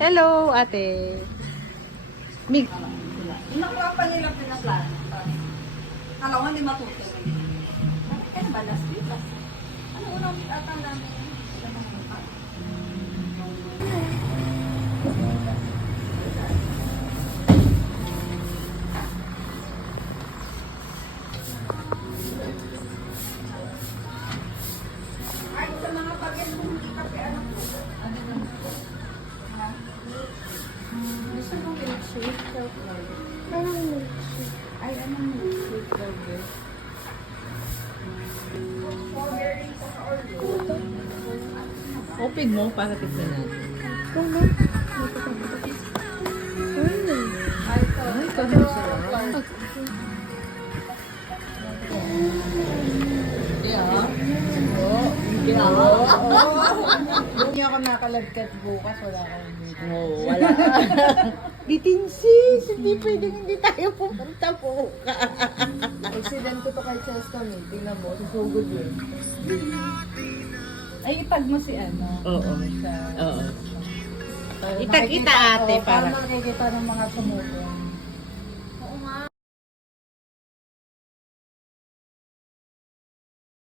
Hello, ate. Mig. Yung nakuha pa nila pinaplano. Kala ko hindi matuto. Ano ba last week? Ano unang tatanda mo? Ay, sa mga pagyan kung hindi ka kaya anak ko. Ano naman? Gusto mo milkshake? Anong milkshake? Ay, anong milkshake daw this? Strawberry sa Oreo. Open mo para tignan natin. Ito na. Ay, ito. Ay, kami sarap. Hindi ako nakalagkat bukas, wala akong video. Oo, wala. Bitin sis, hindi pwedeng hindi tayo pumunta po. Accident ko to kay Chester, tingnan mo, susugod yun. Ay, itag mo si ano. Oo. Sa, Oo. para Itag kita, ate, para para. makikita ng mga sumuko.